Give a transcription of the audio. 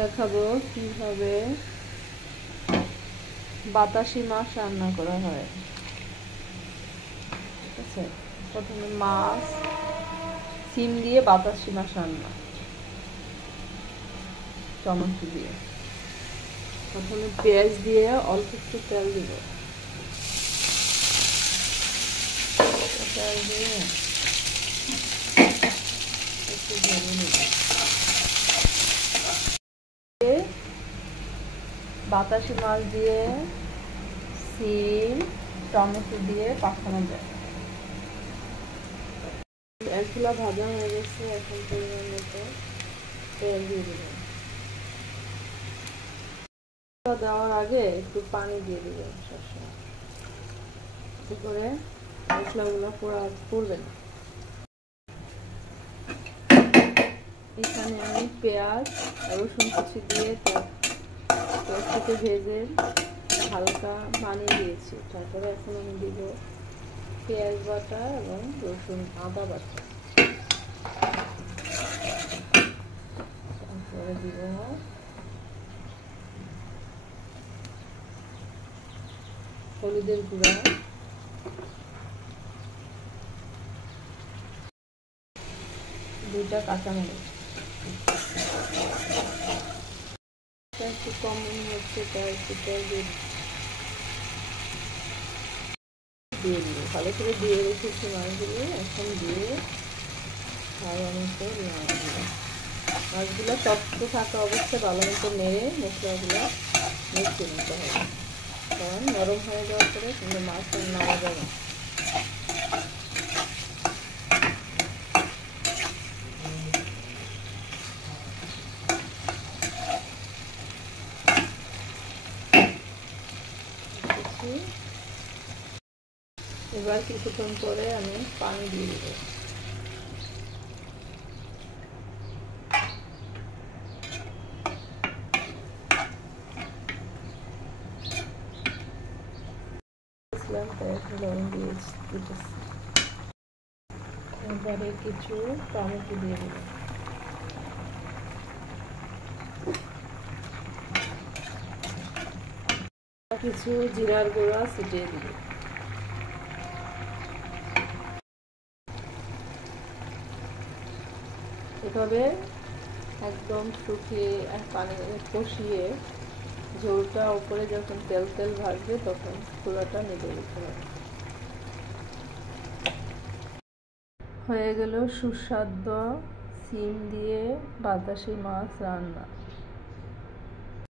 দেখাবো কিভাবে বাতাসি মাছ রান্না করা হয়। ঠিক আছে, প্রথমে মাছ সিম দিয়ে বাতাসি মাছ রান্না, টমেটো দিয়ে। প্রথমে পেঁয়াজ দিয়ে অল্প একটু তেল দিব, তেল দিয়ে একটু ভেজে নিব। বাতাসি মাছ দিয়ে সিম টমেটো দিয়ে পাঠানো যায়। একগুলা ভাজা হয়ে গেছে, এখন পরিমাণ মতো তেল দিয়ে দেবেন। দেওয়ার আগে একটু পানি দিয়ে দেবেন সবসময়, এতে করে মশলাগুলো পড়বে না। এখানে আমি পেঁয়াজ রসুন কুচি দিয়ে তেলটাকে ভেজে হালকা পানি দিয়েছি। তারপরে এখন আমি দিব পেঁয়াজ বাটা এবং রসুন আদা বাটা। তারপরে দিব হলুদের গুঁড়া, দুইটা কাঁচামরিচ। একটু কম মনে হচ্ছে, তাই একটু তেল দিয়ে দিব। ভালো করে দিয়ে রেখেছি মাছগুলো, এখন দিয়ে ভালো মতো মাছগুলো শক্ত থাকা অবস্থায় ভালো মতো নেড়ে মশলাগুলো মিশিয়ে নিতে হবে, কারণ নরম হয়ে যাওয়ার পরে কিন্তু মাছ নাড়া যাবে। এবার কিছুক্ষণ পরে আমি পানি দিয়ে দেব। এবারে কিছু টমেটো দিয়ে দেব, কিছু জিরার গুঁড়া ছিটিয়ে দিব। এভাবে একদম শুকিয়ে পানি কষিয়ে ঝোলটা উপরে যখন তেল তেল ভাজবে তখন চুলাটা নিভে দিতে হবে। হয়ে গেল সুস্বাদু সিম দিয়ে বাতাসি মাছ রান্না।